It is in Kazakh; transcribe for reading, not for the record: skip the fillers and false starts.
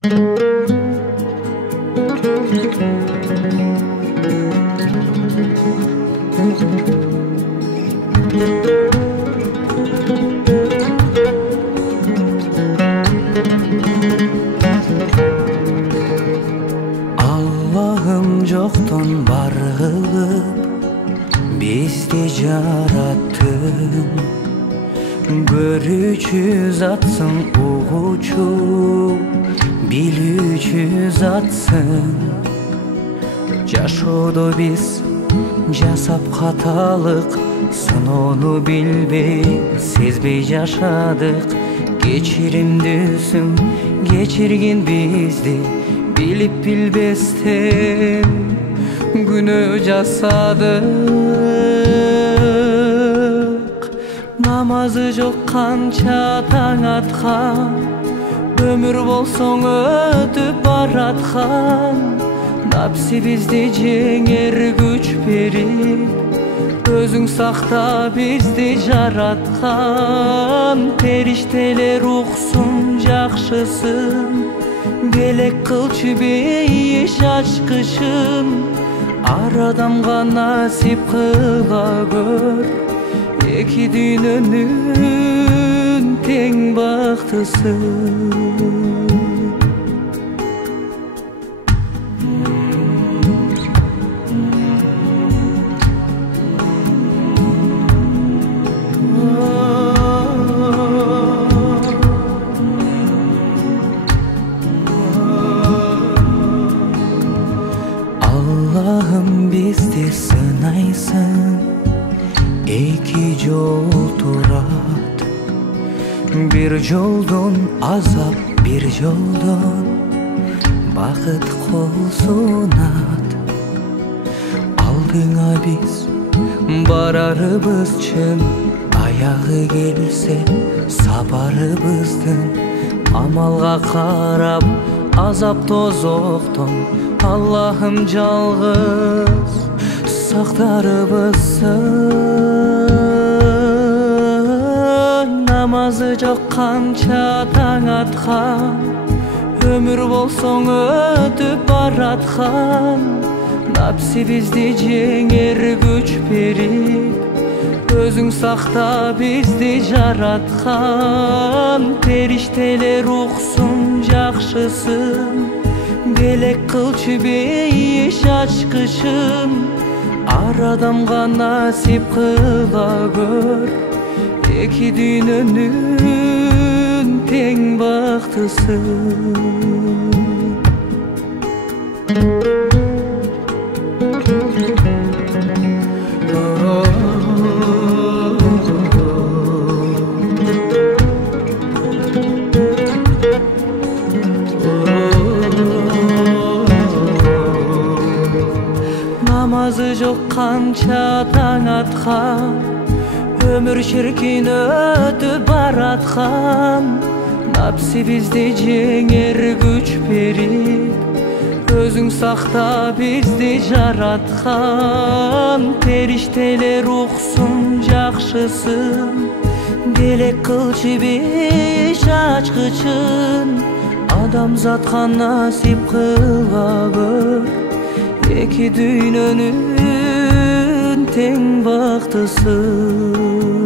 Allah'ım jokton var kılıp bizdi jarattın. Görücü zatsın, uğucu bilücü zatsın. Жашоодо биз жасап каталык, сыноону билбей сезбей жашадык. Кечиримдүүсүң кечиргин бизди билип билбестен күнөө жасадык. Намазы жок канча таң аткан, өмүр болсоң өтүп бараткан. Напси бизди жеңер күч берип, өзүң сакта бизди жараткан. Периштелер уксун жакшысын, белек кылчы бейиш ачкычын. Ар адамга насип кыла көр, эки дүйнөнүн тең бактысын. Allah'ım bizdi sınaysın, iki yol turat. Bir yoldan azap, bir yoldan bakıt kolsunat. Aldığına biz bararыбыз чын, аяғы келсе сапарыбыздың. Амалға қарап азап тозоқтон Allah'ım жалғыз сақтарыбызсың. Намазы жоқ қанша таң атқан, өмір болсоң өтіп баратқан. Напси бизди жеңер күч берип, өзүң сакта бизди жараткан. Периштелер уксун жакшысын, белек кылчы бейиш ачкычын. Ар адамга насип кыла көр, эки дүйнөнүн тең бактысын. Namazı жоқ қанша таң атқан, өмір шіркін өтіп баратқан. Напси бізді жеңер күч берип, өзүң сакта бизди жараткан. Периштелер уксун жакшысын, белек кылчы бейиш ачкычын. Адамзатка насип кыла көр, эки дүйнөнүн тең бактысын.